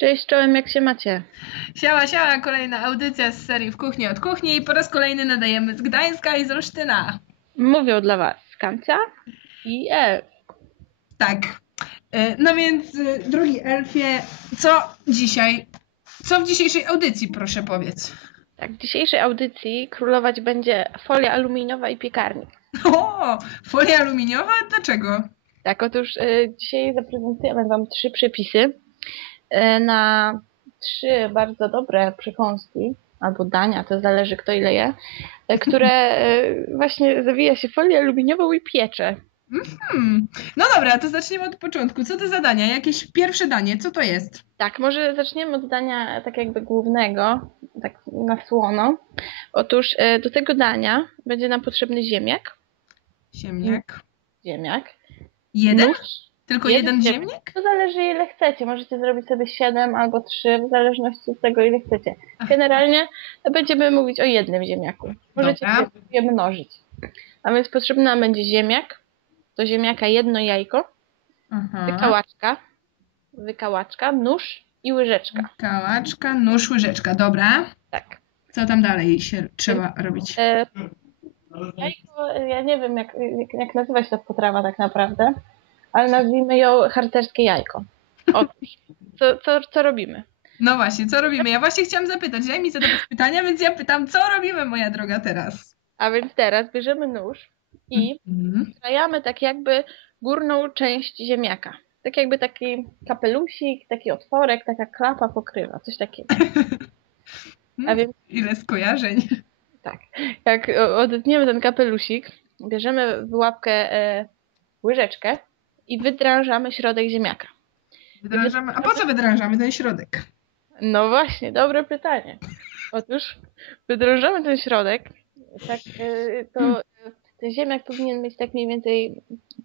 Cześć, czołem, jak się macie? Siała, siała, kolejna audycja z serii W Kuchni od Kuchni i po raz kolejny nadajemy z Gdańska i z Olsztyna. Mówią dla Was Kamcia i Elf. Tak. E, No więc, e, drogi Elfie, co dzisiaj, co w dzisiejszej audycji, proszę powiedz? Tak, w dzisiejszej audycji królować będzie folia aluminiowa i piekarnik. O, folia aluminiowa? Dlaczego? Tak, otóż y, dzisiaj zaprezentujemy Wam trzy przepisy na trzy bardzo dobre przekąski albo dania, to zależy kto ile je, y, które y, właśnie zawija się folię aluminiową i piecze. Hmm. No dobra, to zaczniemy od początku. Co to za dania? Jakieś pierwsze danie, co to jest? Tak, może zaczniemy od dania tak jakby głównego, tak na słono. Otóż do tego dania będzie nam potrzebny ziemniak. Ziemniak. Ziemniak. Jeden? Nóż. Tylko jeden jeden ziemniak? To zależy ile chcecie. Możecie zrobić sobie 7 albo 3, w zależności od tego ile chcecie. Generalnie będziemy mówić o jednym ziemniaku. Możecie Dobra. je mnożyć. A więc potrzebny nam będzie ziemniak. Do ziemniaka jedno jajko, Aha. wykałaczka, wykałaczka, nóż i łyżeczka. Kałaczka, nóż, łyżeczka. Dobra. Tak. Co tam dalej się trzeba robić? E, jajko, ja nie wiem jak, jak, jak nazywa się ta potrawa tak naprawdę, ale nazwijmy ją harcerskie jajko. Otóż, co, co, co robimy? No właśnie, co robimy? Ja właśnie chciałam zapytać, daj mi zadawać pytania, więc ja pytam, co robimy, moja droga, teraz? A więc teraz bierzemy nóż i Mhm. skrajamy tak jakby górną część ziemniaka. Tak jakby taki kapelusik, taki otworek, taka klapa pokrywa, coś takiego. A więc Ile skojarzeń. tak, jak odetniemy ten kapelusik, bierzemy w łapkę e, łyżeczkę i wydrążamy środek ziemniaka. Wydrążamy. A po co wydrążamy ten środek? No właśnie, dobre pytanie. Otóż wydrążamy ten środek, tak, e, to ten ziemniak powinien mieć tak mniej więcej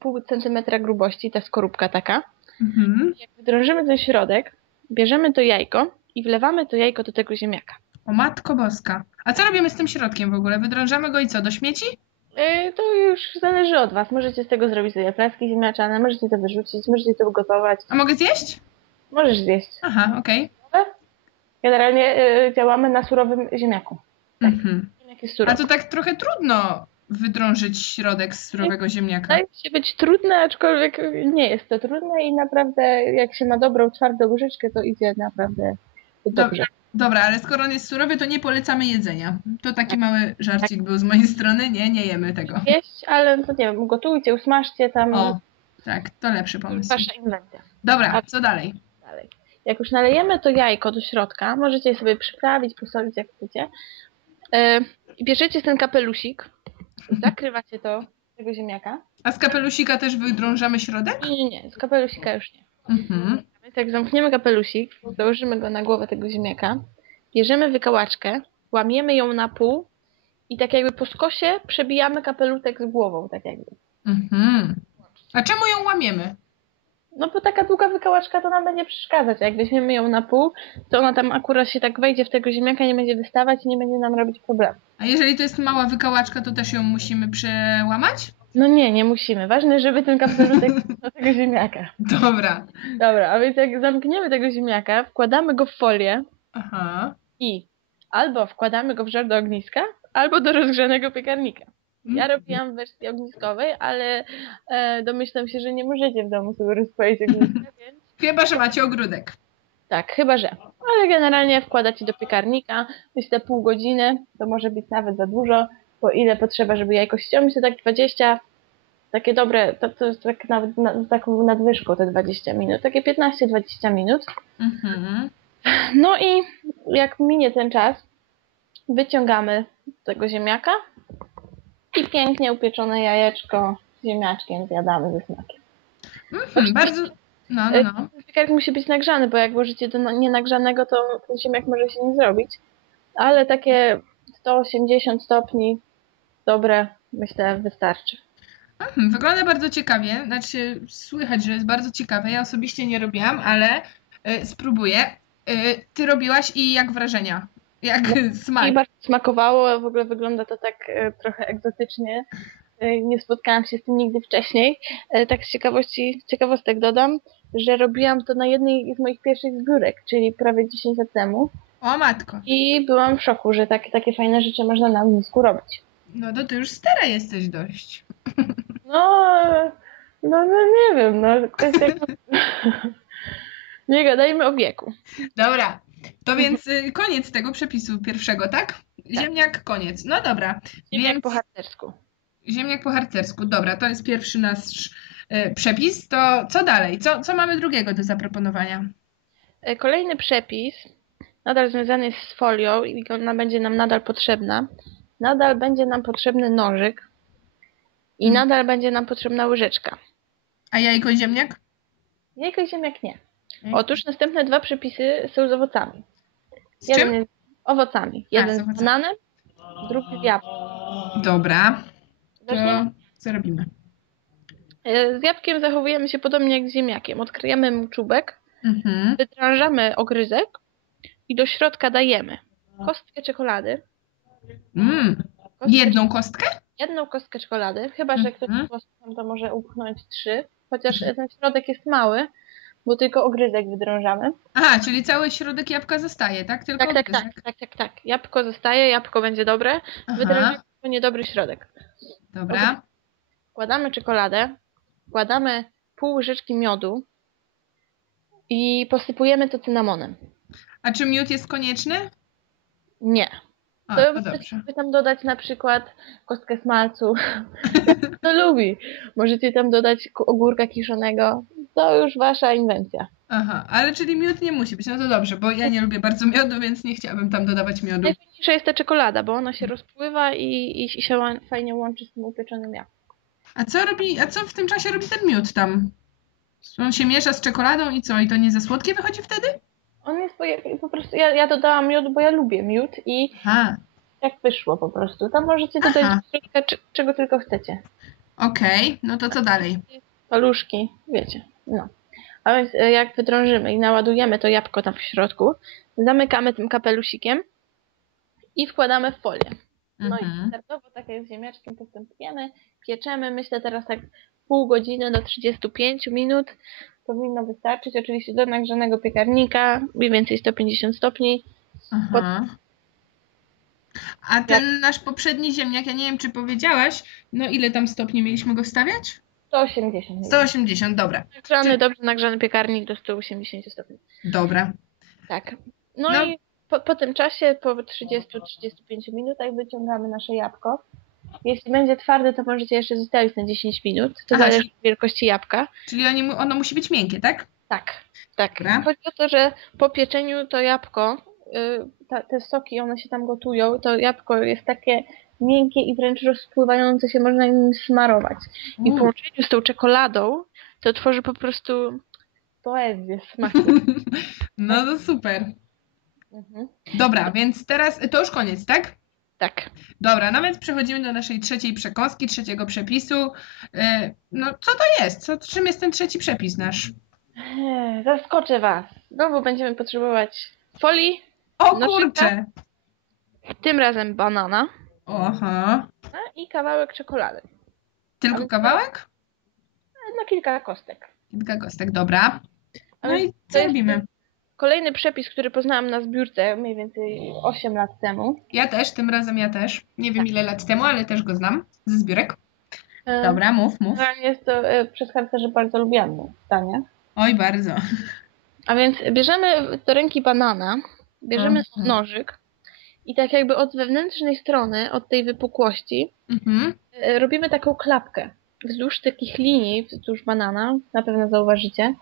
pół centymetra grubości, ta skorupka taka. Mhm. Jak wydrążymy ten środek, bierzemy to jajko i wlewamy to jajko do tego ziemniaka. O matko boska. A co robimy z tym środkiem w ogóle? Wydrążamy go i co, do śmieci? Yy, to już zależy od Was. Możecie z tego zrobić sobie placki ziemniaczane, możecie to wyrzucić, możecie to ugotować, A mogę zjeść? możesz zjeść. Aha, okej. Generalnie yy, działamy na surowym ziemniaku. Mhm. Ziemniak jest A to tak trochę trudno wydrążyć środek z surowego ziemniaka. Wydaje się być trudne, aczkolwiek nie jest to trudne i naprawdę jak się ma dobrą, twardą łyżeczkę, to idzie naprawdę dobrze. Dobra, ale skoro on jest surowy, to nie polecamy jedzenia. To taki mały żarcik był z mojej strony. Nie, nie jemy tego. Jeść, ale to nie wiem, ugotujcie, usmażcie tam. O, tak, to lepszy pomysł. Wasza inwencja. Dobra, co dalej? dalej. Jak już nalejemy to jajko do środka, możecie je sobie przyprawić, posolić jak chcecie. I bierzecie ten kapelusik, zakrywacie to tego ziemniaka. A z kapelusika też wydrążamy środek? Nie, nie, nie, z kapelusika już nie. Mhm. Jak zamkniemy kapelusik, założymy go na głowę tego ziemniaka, bierzemy wykałaczkę, łamiemy ją na pół i tak jakby po skosie przebijamy kapelutek z głową, tak jakby. Mhm. A czemu ją łamiemy? No bo taka długa wykałaczka to nam będzie przeszkadzać. Jak weźmiemy ją na pół, to ona tam akurat się tak wejdzie w tego ziemniaka, nie będzie wystawać i nie będzie nam robić problemu. A jeżeli to jest mała wykałaczka, to też ją musimy przełamać? No nie, nie musimy. Ważne, żeby ten kapelutek do tego ziemniaka. Dobra. Dobra, a więc jak zamkniemy tego ziemniaka, wkładamy go w folię Aha. i albo wkładamy go w żar do ogniska, albo do rozgrzanego piekarnika. Mhm. Ja robiłam w wersji ogniskowej, ale e, domyślam się, że nie możecie w domu sobie rozpalić ogniska, więc Chyba, że macie ogródek. tak, chyba że. Ale generalnie wkładacie do piekarnika, myślę pół godziny, to może być nawet za dużo, bo ile potrzeba, żeby jajko ściągnąć, to tak 20, takie dobre, to, to jest tak nawet na, taką nadwyżką te 20 minut, takie 15-20 minut. Mhm. No i jak minie ten czas, wyciągamy tego ziemniaka i pięknie upieczone jajeczko z ziemniaczkiem zjadamy ze smakiem. Mhm. Bardzo... No, no, no. Piekarnik musi być nagrzany, bo jak włożycie do nienagrzanego, to ziemniak może się nie zrobić. Ale takie 180 stopni dobre, myślę, wystarczy. Mhm. Wygląda bardzo ciekawie. Znaczy, słychać, że jest bardzo ciekawe. Ja osobiście nie robiłam, ale y, spróbuję. Y, ty robiłaś i jak wrażenia? Jak Mi smak? bardzo smakowało, w ogóle wygląda to tak e, trochę egzotycznie. nie spotkałam się z tym nigdy wcześniej. Tak z ciekawości, ciekawostek dodam, że robiłam to na jednej z moich pierwszych zbiórek, czyli prawie 10 lat temu. O matko. I byłam w szoku, że tak, takie fajne rzeczy można na ognisku robić. No to ty już stara jesteś dość. No, no, no nie wiem, no kwestia... nie gadajmy o wieku. Dobra. To więc y, koniec tego przepisu pierwszego, tak? Ziemniak, koniec. No dobra. Więc... Więc po harcersku. ziemniak po harcersku. Dobra, to jest pierwszy nasz y, przepis. To co dalej? Co, co mamy drugiego do zaproponowania? E, Kolejny przepis, nadal związany jest z folią i ona będzie nam nadal potrzebna. Nadal będzie nam potrzebny nożyk i Mhm. nadal będzie nam potrzebna łyżeczka. A jajko i ziemniak? Jajko i ziemniak nie. Mhm. Otóż następne dwa przepisy są z owocami. Z Jeden czym? jest owocami. A, Jeden z z owocami. bananem, drugi z jabłkiem. Dobra. To co robimy? E, Z jabłkiem zachowujemy się podobnie jak z ziemniakiem. Odkryjemy mu czubek, Mhm. wydrążamy ogryzek i do środka dajemy kostkę czekolady. Mm. Jedną kostkę? jedną kostkę czekolady, chyba że ktoś z kostką to może upchnąć trzy, chociaż ten środek jest mały, bo tylko ogryzek wydrążamy. Aha, czyli cały środek jabłka zostaje, tak? Tylko Tak, tak, tak, tak, tak, tak. Jabłko zostaje, jabłko będzie dobre, wydrążamy niedobry środek. dobra. Wkładamy czekoladę, wkładamy pół łyżeczki miodu i posypujemy to cynamonem. A czy miód jest konieczny? Nie. A, To wystarczy dobrze. sobie tam dodać na przykład kostkę smalcu. Kto lubi. Możecie tam dodać ogórka kiszonego. To już wasza inwencja. Aha, ale czyli miód nie musi być. No to dobrze, bo ja nie lubię bardzo miodu, więc nie chciałabym tam dodawać miodu. Najfajniejsza jest ta czekolada, bo ona się rozpływa i, i się fajnie łączy z tym upieczonym jabłkiem. A co robi, a co w tym czasie robi ten miód tam? On się miesza z czekoladą i co? I to nie za słodkie wychodzi wtedy? On jest po, po prostu, ja, ja dodałam miód, bo ja lubię miód i A, jak wyszło po prostu. Tam możecie dodać Aha. czy- czego tylko chcecie. okej. No to co dalej? paluszki, wiecie, no. A więc e, jak wydrążymy i naładujemy to jabłko tam w środku, zamykamy tym kapelusikiem i wkładamy w folię. No i Mhm. standardowo tak jak z ziemniaczkiem postępujemy, pieczemy, myślę teraz tak pół godziny do 35 minut powinno wystarczyć, oczywiście do nagrzanego piekarnika, mniej więcej 150 stopni. Aha. A ten nasz poprzedni ziemniak, ja nie wiem, czy powiedziałaś, no ile tam stopni mieliśmy go stawiać? 180 minut. 180, dobra. Nagrzany, dobrze nagrzany piekarnik do 180 stopni. Dobra. Tak. No, No. i po, po tym czasie, po 30-35 minutach wyciągamy nasze jabłko. Jeśli będzie twarde, to możecie jeszcze zostawić na 10 minut. To Aha, zależy od wielkości jabłka. Czyli oni, ono musi być miękkie, tak? Tak, tak. Dobra. Chodzi o to, że po pieczeniu to jabłko, y, ta, te soki, one się tam gotują, to jabłko jest takie miękkie i wręcz rozpływające się, można nim smarować. I w połączeniu z tą czekoladą to tworzy po prostu poezję smaku. No to super. mhm. Dobra, więc teraz to już koniec, tak? Tak. Dobra, no więc przechodzimy do naszej trzeciej przekąski, trzeciego przepisu. E, No co to jest? Co, czym jest ten trzeci przepis nasz? Ech, Zaskoczę Was. Znowu będziemy potrzebować folii, O Nożyka? kurczę! tym razem banana Oha. a i kawałek czekolady. Tylko kawałek? No kilka kostek. Kilka kostek, dobra. No i co robimy? Kolejny przepis, który poznałam na zbiórce mniej więcej 8 lat temu. Ja też, tym razem ja też. Nie wiem ile lat temu, ale też go znam ze zbiórek. E, Dobra, mów, mów. Jest to e, przez harcerzy bardzo lubiane danie. Oj, bardzo. A więc bierzemy do ręki banana, bierzemy Mhm. nożyk i tak jakby od wewnętrznej strony, od tej wypukłości, Mhm. e, robimy taką klapkę. Wzdłuż takich linii, wzdłuż banana, na pewno zauważycie,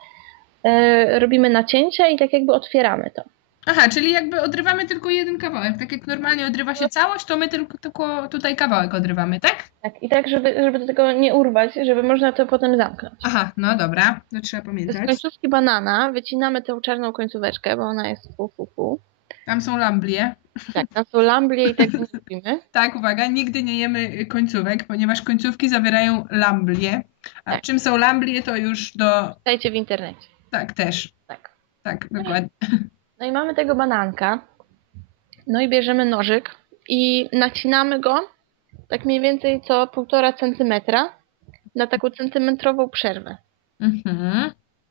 robimy nacięcia i tak jakby otwieramy to. Aha, czyli jakby odrywamy tylko jeden kawałek. Tak jak normalnie odrywa się całość, to my tylko, tylko tutaj kawałek odrywamy, tak? Tak, i tak, żeby, żeby do tego nie urwać, żeby można to potem zamknąć. Aha, no dobra, to trzeba Z pamiętać. końcówki banana wycinamy tę czarną końcóweczkę, bo ona jest fu, fu, fu. Tam są lamblie. Tak, tam są lamblie i tak nie lubimy. Tak, uwaga, nigdy nie jemy końcówek, ponieważ końcówki zawierają lamblie. A Tak. czym są lamblie, to już do... Dajcie w internecie. Tak, też. Tak. Tak, dokładnie. No i mamy tego bananka. No i bierzemy nożyk i nacinamy go tak mniej więcej co półtora centymetra na taką centymetrową przerwę. Mhm.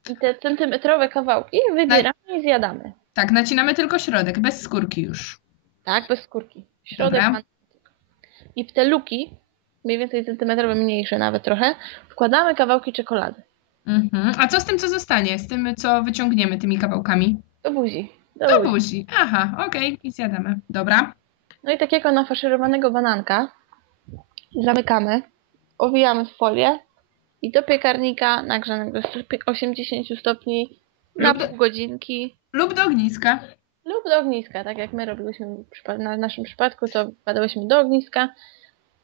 I te centymetrowe kawałki wybieramy i zjadamy. Tak, nacinamy tylko środek, bez skórki już. Tak, bez skórki. Środek Dobra. I w te luki, mniej więcej centymetrowe, mniejsze nawet trochę, wkładamy kawałki czekolady. Mhm. A co z tym, co zostanie? Z tym, co wyciągniemy tymi kawałkami? Do buzi. Do Do buzi. buzi. Aha, okej, i zjadamy. Dobra. No i takiego nafaszerowanego bananka zamykamy, owijamy w folię i do piekarnika nagrzanego do 80 stopni na pół godzinki Lub do ogniska. lub do ogniska, tak jak my przypa- na naszym przypadku, to wkładałyśmy do ogniska,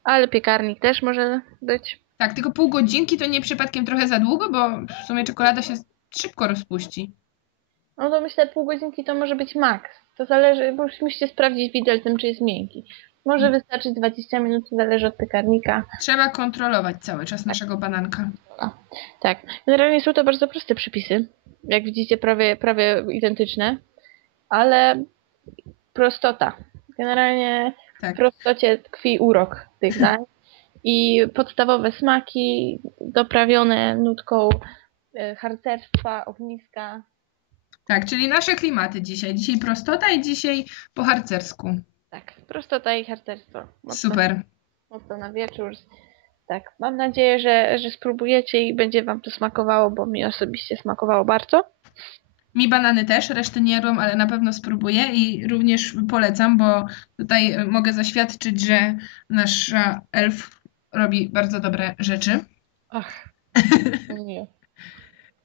ale piekarnik też może być. Tak, tylko pół godzinki to nie przypadkiem trochę za długo, bo w sumie czekolada się szybko rozpuści. No to myślę pół godzinki to może być maks. To zależy, bo już musicie sprawdzić widelcem, czy jest miękki. Może wystarczyć 20 minut, zależy od piekarnika. Trzeba kontrolować cały czas naszego bananka. Tak, generalnie są to bardzo proste przepisy. Jak widzicie, prawie, prawie identyczne, ale prostota. Generalnie Tak. w prostocie tkwi urok tych dań. I podstawowe smaki, doprawione nutką e, harcerstwa, ogniska. Tak, czyli nasze klimaty dzisiaj. Dzisiaj prostota i dzisiaj po harcersku. Tak, prostota i harcerstwo. Mocno, Super. Mocno na wieczór. Tak, mam nadzieję, że, że spróbujecie i będzie Wam to smakowało, bo mi osobiście smakowało bardzo. Mi banany też, reszty nie jadłam, ale na pewno spróbuję i również polecam, bo tutaj mogę zaświadczyć, że nasza elf robi bardzo dobre rzeczy. Ach, miło.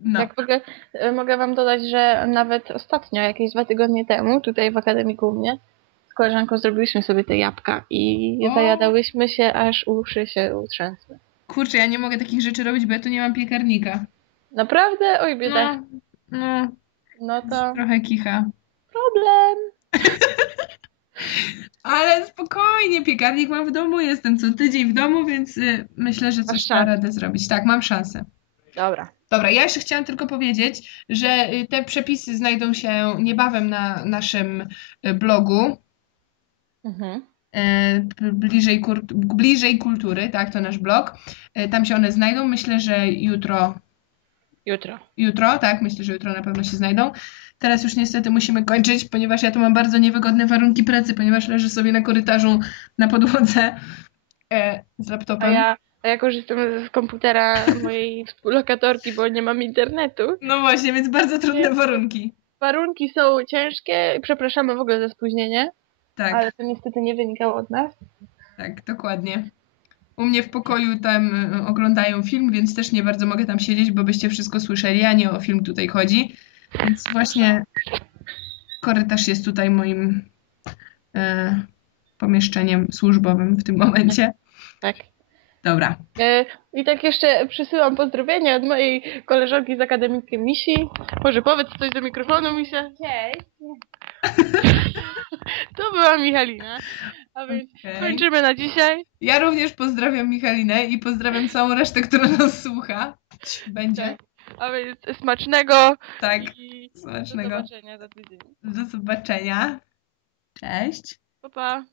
No, Jak mogę, e, mogę Wam dodać, że nawet ostatnio, jakieś dwa tygodnie temu, tutaj w Akademiku u mnie, z koleżanką zrobiliśmy sobie te jabłka i O. zajadałyśmy się, aż uszy się utrzęsły. kurczę, ja nie mogę takich rzeczy robić, bo ja tu nie mam piekarnika. Naprawdę? Oj, bieda. No, no No to trochę kicha. problem. Ale spokojnie, piekarnik mam w domu, jestem co tydzień w domu, więc y, myślę, że coś da radę zrobić. Tak, mam szansę. Dobra. Dobra, ja jeszcze chciałam tylko powiedzieć, że y, te przepisy znajdą się niebawem na naszym y, blogu Mhm. bliżej, bliżej kultury, tak, to nasz blog. Tam się one znajdą. Myślę, że jutro, Jutro. jutro, tak, myślę, że jutro na pewno się znajdą. Teraz już niestety musimy kończyć, ponieważ ja tu mam bardzo niewygodne warunki pracy, ponieważ leżę sobie na korytarzu na podłodze e, z A laptopem. ja, a ja korzystam z komputera mojej współlokatorki, bo nie mam internetu. No właśnie, więc bardzo trudne Nie. warunki. Warunki są ciężkie. Przepraszamy w ogóle za spóźnienie, Tak. ale to niestety nie wynikało od nas. Tak, dokładnie. U mnie w pokoju tam y, oglądają film, więc też nie bardzo mogę tam siedzieć, bo byście wszystko słyszeli, a nie o film tutaj chodzi. Więc właśnie korytarz jest tutaj moim e, pomieszczeniem służbowym w tym momencie. Tak. Dobra. E, I tak jeszcze przysyłam pozdrowienia od mojej koleżanki z akademikiem Misi. Może powiedz coś do mikrofonu, Misia. Cześć. To była Michalina. A więc Okej. kończymy na dzisiaj. Ja również pozdrawiam Michalinę i pozdrawiam całą resztę, która nas słucha. Będzie. Tak. A więc smacznego Tak. i Smacznego. do zobaczenia za tydzień. Do zobaczenia. Cześć. Pa, pa.